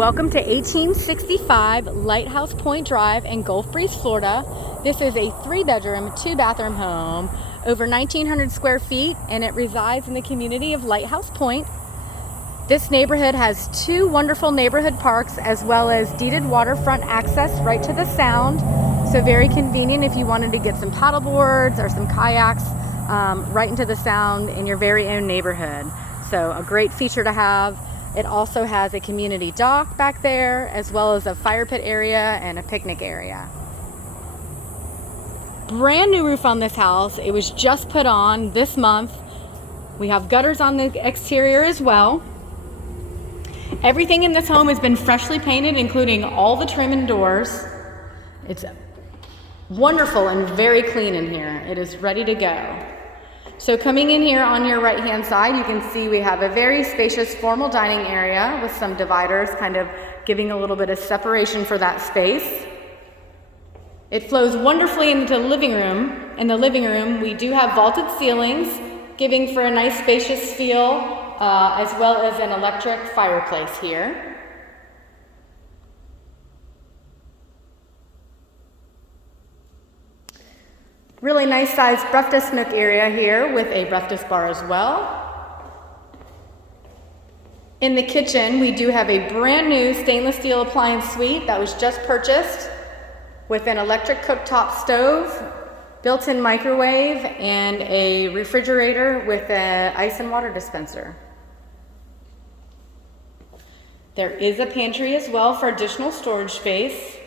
Welcome to 1865 Lighthouse Pointe Drive in Gulf Breeze, Florida. This is a 3-bedroom, 2-bathroom home, over 1,900 square feet, and it resides in the community of Lighthouse Pointe. This neighborhood has 2 wonderful neighborhood parks as well as deeded waterfront access right to the Sound. So very convenient if you wanted to get some paddle boards or some kayaks right into the Sound in your very own neighborhood. So a great feature to have. It also has a community dock back there, as well as a fire pit area and a picnic area. Brand new roof on this house. It was just put on this month. We have gutters on the exterior as well. Everything in this home has been freshly painted, including all the trim and doors. It's wonderful and very clean in here. It is ready to go. So coming in here on your right-hand side, you can see we have a very spacious formal dining area with some dividers kind of giving a little bit of separation for that space. It flows wonderfully into the living room. In the living room, we do have vaulted ceilings, giving for a nice spacious feel, as well as an electric fireplace here. Really nice sized breakfast nook area here with a breakfast bar as well. In the kitchen, we do have a brand new stainless steel appliance suite that was just purchased with an electric cooktop stove, built-in microwave, and a refrigerator with an ice and water dispenser. There is a pantry as well for additional storage space.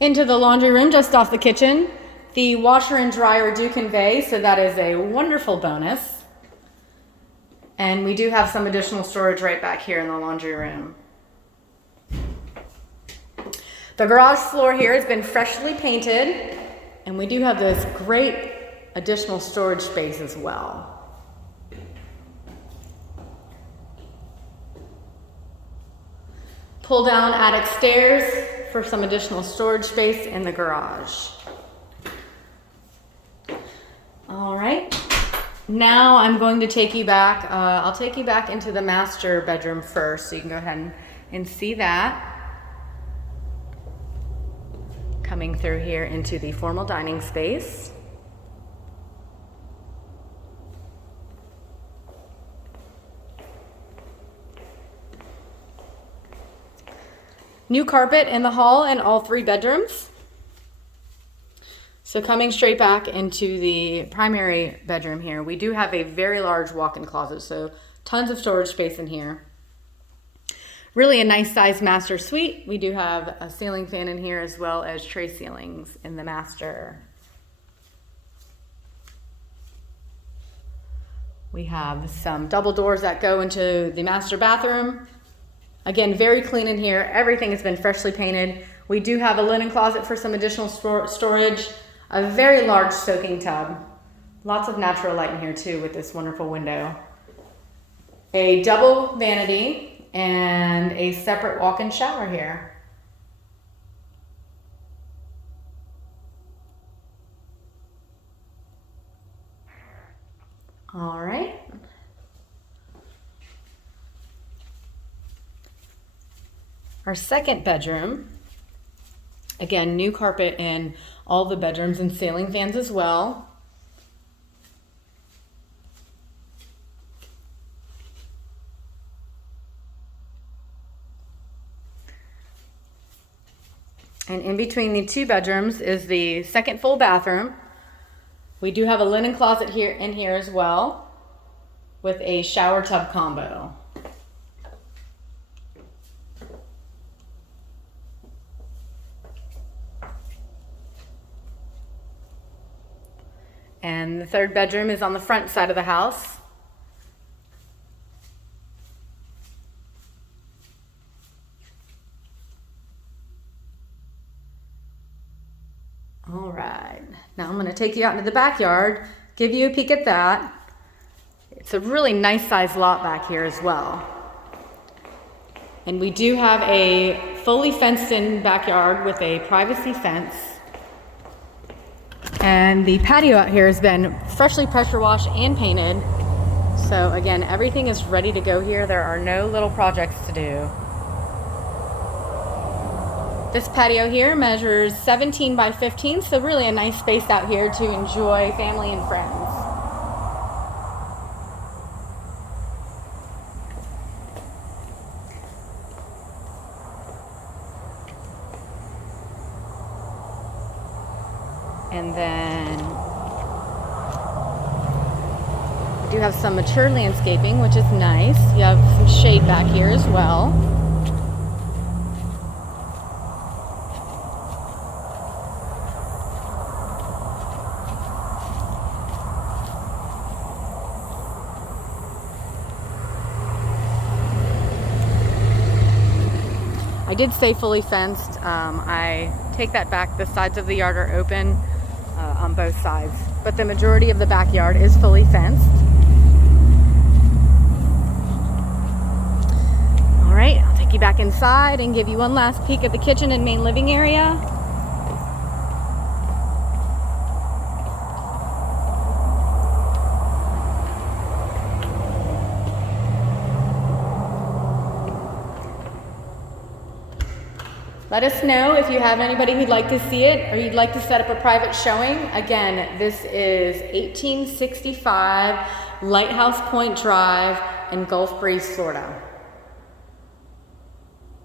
Into the laundry room just off the kitchen. The washer and dryer do convey, so that is a wonderful bonus. And we do have some additional storage right back here in the laundry room. The garage floor here has been freshly painted, and we do have this great additional storage space as well. Pull down attic stairs for some additional storage space in the garage. All right, now I'm going to take you back. I'll take you back into the master bedroom first, so you can go ahead and see that. Coming through here into the formal dining space. New carpet in the hall and all 3 bedrooms. So coming straight back into the primary bedroom here, we do have a very large walk-in closet, so tons of storage space in here. Really a nice sized master suite. We do have a ceiling fan in here as well as tray ceilings in the master. We have some double doors that go into the master bathroom. Again, very clean in here. Everything has been freshly painted. We do have a linen closet for some additional storage, a very large soaking tub. Lots of natural light in here too with this wonderful window. A double vanity and a separate walk-in shower here. All right. Our second bedroom, again, new carpet in all the bedrooms and ceiling fans as well. And in between the 2 bedrooms is the second full bathroom. We do have a linen closet here in here as well with a shower tub combo. And the 3rd bedroom is on the front side of the house. All right, now I'm going to take you out into the backyard, give you a peek at that. It's a really nice sized lot back here as well. And we do have a fully fenced in backyard with a privacy fence. And the patio out here has been freshly pressure washed and painted. So again, everything is ready to go here. There are no little projects to do. This patio here measures 17 by 15, so really a nice space out here to enjoy family and friends. And then we do have some mature landscaping, which is nice. You have some shade back here as well. I did say fully fenced. I take that back. The sides of the yard are open on both sides, but the majority of the backyard is fully fenced. All right, I'll take you back inside and give you one last peek at the kitchen and main living area. Let us know if you have anybody who'd like to see it or you'd like to set up a private showing. Again, this is 1865 Lighthouse Pointe Drive in Gulf Breeze, Florida.